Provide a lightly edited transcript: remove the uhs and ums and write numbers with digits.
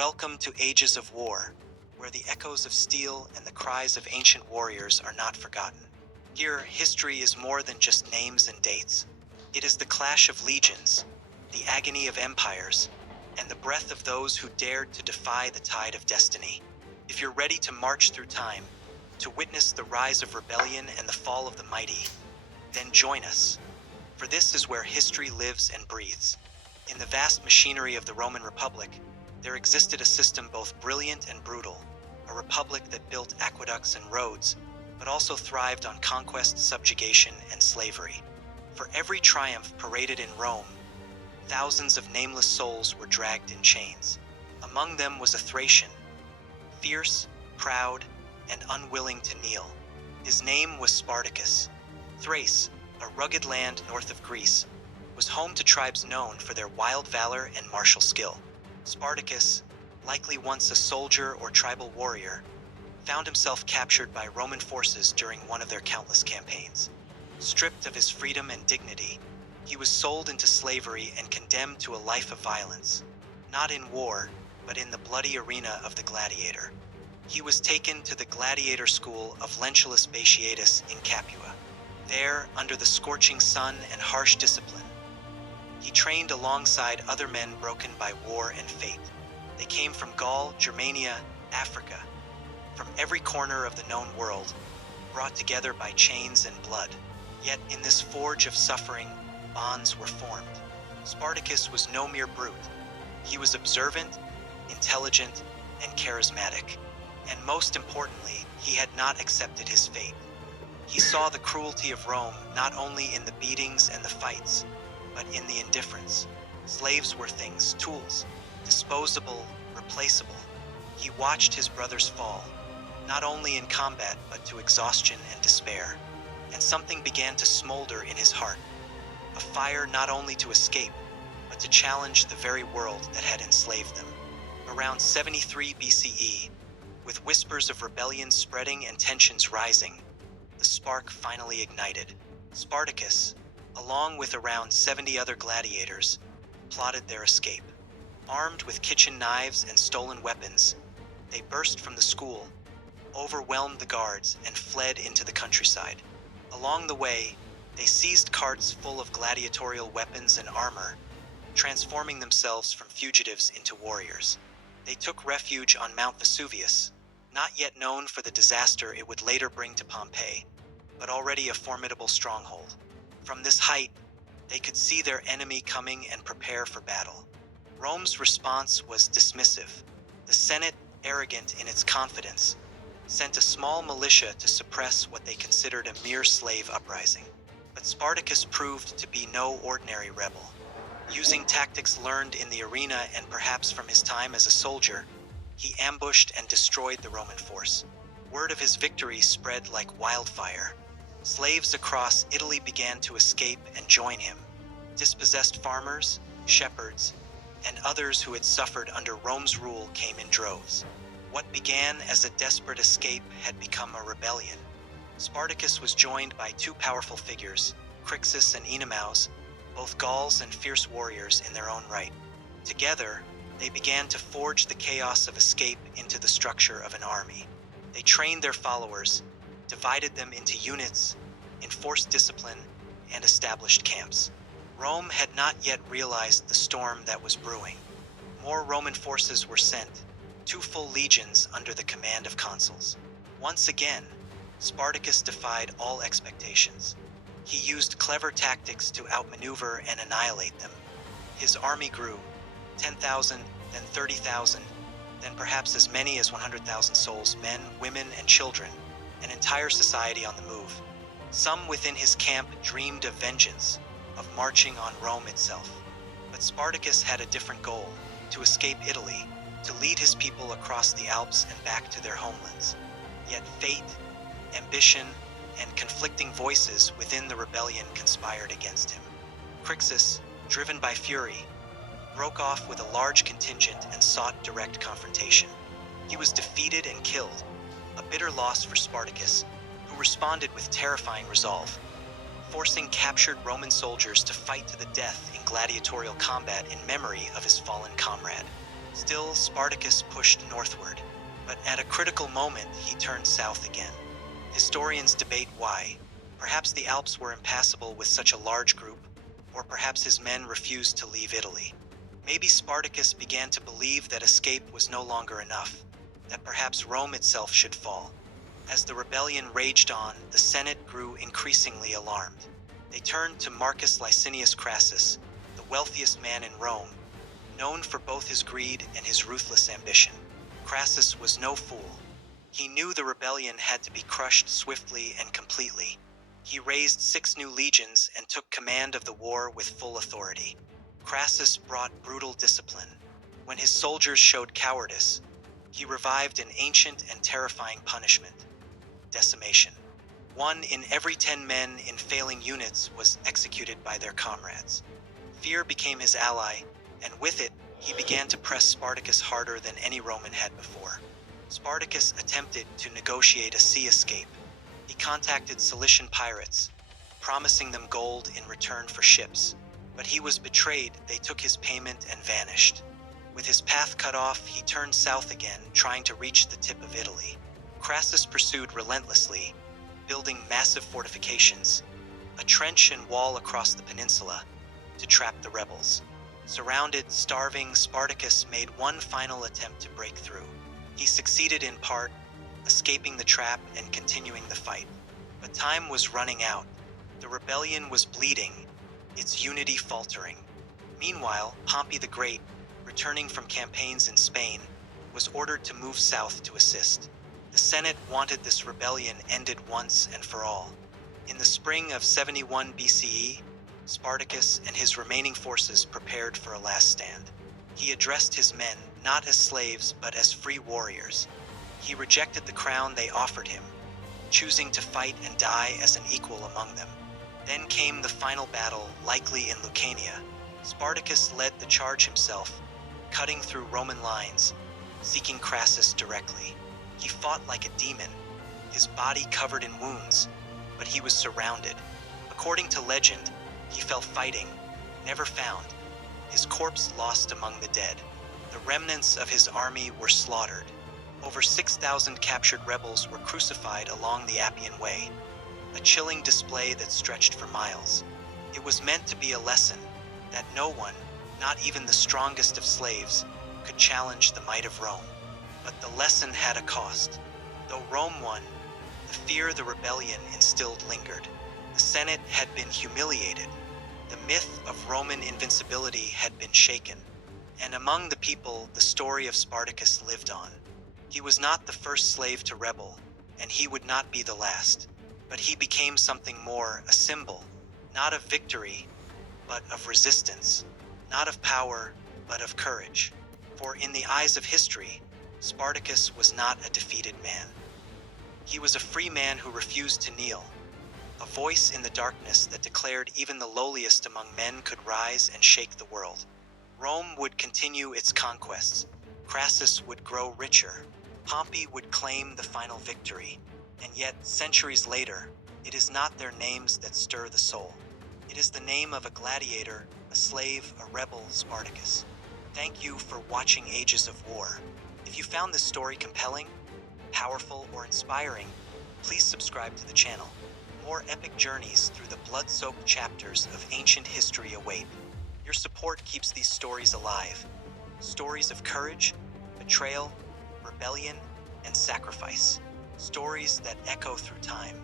Welcome to Ages of War, where the echoes of steel and the cries of ancient warriors are not forgotten. Here, history is more than just names and dates. It is the clash of legions, the agony of empires, and the breath of those who dared to defy the tide of destiny. If you're ready to march through time, to witness the rise of rebellion and the fall of the mighty, then join us. For this is where history lives and breathes. In the vast machinery of the Roman Republic, there existed a system both brilliant and brutal, a republic that built aqueducts and roads, but also thrived on conquest, subjugation, and slavery. For every triumph paraded in Rome, thousands of nameless souls were dragged in chains. Among them was a Thracian, fierce, proud, and unwilling to kneel. His name was Spartacus. Thrace, a rugged land north of Greece, was home to tribes known for their wild valor and martial skill. Spartacus, likely once a soldier or tribal warrior, found himself captured by Roman forces during one of their countless campaigns. Stripped of his freedom and dignity, he was sold into slavery and condemned to a life of violence, not in war, but in the bloody arena of the Gladiator. He was taken to the Gladiator school of Lentulus Batiatus in Capua. There, under the scorching sun and harsh discipline, he trained alongside other men broken by war and fate. They came from Gaul, Germania, Africa, from every corner of the known world, brought together by chains and blood. Yet in this forge of suffering, bonds were formed. Spartacus was no mere brute. He was observant, intelligent, and charismatic. And most importantly, he had not accepted his fate. He saw the cruelty of Rome not only in the beatings and the fights, but in the indifference. Slaves were things, tools, disposable, replaceable. He watched his brothers fall, not only in combat, but to exhaustion and despair. And something began to smolder in his heart, a fire not only to escape, but to challenge the very world that had enslaved them. Around 73 BCE, with whispers of rebellion spreading and tensions rising, the spark finally ignited. Spartacus, along with around 70 other gladiators, plotted their escape. Armed with kitchen knives and stolen weapons, they burst from the school, overwhelmed the guards, and fled into the countryside. Along the way, they seized carts full of gladiatorial weapons and armor, transforming themselves from fugitives into warriors. They took refuge on Mount Vesuvius, not yet known for the disaster it would later bring to Pompeii, but already a formidable stronghold. From this height, they could see their enemy coming and prepare for battle. Rome's response was dismissive. The Senate, arrogant in its confidence, sent a small militia to suppress what they considered a mere slave uprising. But Spartacus proved to be no ordinary rebel. Using tactics learned in the arena and perhaps from his time as a soldier, he ambushed and destroyed the Roman force. Word of his victory spread like wildfire. Slaves across Italy began to escape and join him. Dispossessed farmers, shepherds, and others who had suffered under Rome's rule came in droves. What began as a desperate escape had become a rebellion. Spartacus was joined by two powerful figures, Crixus and Enemaus, both Gauls and fierce warriors in their own right. Together, they began to forge the chaos of escape into the structure of an army. They trained their followers, divided them into units, enforced discipline, and established camps. Rome had not yet realized the storm that was brewing. More Roman forces were sent, 2 full legions under the command of consuls. Once again, Spartacus defied all expectations. He used clever tactics to outmaneuver and annihilate them. His army grew, 10,000, then 30,000, then perhaps as many as 100,000 souls, men, women, and children, an entire society on the move. Some within his camp dreamed of vengeance, of marching on Rome itself. But Spartacus had a different goal: to escape Italy, to lead his people across the Alps and back to their homelands. Yet fate, ambition, and conflicting voices within the rebellion conspired against him. Crixus, driven by fury, broke off with a large contingent and sought direct confrontation. He was defeated and killed, a bitter loss for Spartacus, who responded with terrifying resolve, forcing captured Roman soldiers to fight to the death in gladiatorial combat in memory of his fallen comrade. Still, Spartacus pushed northward, but at a critical moment he turned south again. Historians debate why. Perhaps the Alps were impassable with such a large group, or perhaps his men refused to leave Italy. Maybe Spartacus began to believe that escape was no longer enough, that perhaps Rome itself should fall. As the rebellion raged on, the Senate grew increasingly alarmed. They turned to Marcus Licinius Crassus, the wealthiest man in Rome, known for both his greed and his ruthless ambition. Crassus was no fool. He knew the rebellion had to be crushed swiftly and completely. He raised 6 new legions and took command of the war with full authority. Crassus brought brutal discipline. When his soldiers showed cowardice, he revived an ancient and terrifying punishment: decimation. 1 in every 10 men in failing units was executed by their comrades. Fear became his ally, and with it, he began to press Spartacus harder than any Roman had before. Spartacus attempted to negotiate a sea escape. He contacted Cilician pirates, promising them gold in return for ships. But he was betrayed. They took his payment and vanished. With his path cut off, he turned south again, trying to reach the tip of Italy. Crassus pursued relentlessly, building massive fortifications, a trench and wall across the peninsula, to trap the rebels. Surrounded, starving, Spartacus made one final attempt to break through. He succeeded in part, escaping the trap and continuing the fight. But time was running out. The rebellion was bleeding, its unity faltering. Meanwhile, Pompey the Great, returning from campaigns in Spain, was ordered to move south to assist. The Senate wanted this rebellion ended once and for all. In the spring of 71 BCE, Spartacus and his remaining forces prepared for a last stand. He addressed his men not as slaves but as free warriors. He rejected the crown they offered him, choosing to fight and die as an equal among them. Then came the final battle, likely in Lucania. Spartacus led the charge himself, cutting through Roman lines, seeking Crassus directly. He fought like a demon, his body covered in wounds, but he was surrounded. According to legend, he fell fighting, never found, his corpse lost among the dead. The remnants of his army were slaughtered. Over 6,000 captured rebels were crucified along the Appian Way, a chilling display that stretched for miles. It was meant to be a lesson that no one, not even the strongest of slaves, could challenge the might of Rome. But the lesson had a cost. Though Rome won, the fear the rebellion instilled lingered. The Senate had been humiliated. The myth of Roman invincibility had been shaken. And among the people, the story of Spartacus lived on. He was not the first slave to rebel, and he would not be the last. But he became something more, a symbol, not of victory, but of resistance, not of power, but of courage. For in the eyes of history, Spartacus was not a defeated man. He was a free man who refused to kneel, a voice in the darkness that declared even the lowliest among men could rise and shake the world. Rome would continue its conquests. Crassus would grow richer. Pompey would claim the final victory. And yet, centuries later, it is not their names that stir the soul. It is the name of a gladiator, a slave, a rebel, Spartacus. Thank you for watching Ages of War. If you found this story compelling, powerful, or inspiring, please subscribe to the channel. More epic journeys through the blood-soaked chapters of ancient history await. Your support keeps these stories alive. Stories of courage, betrayal, rebellion, and sacrifice. Stories that echo through time.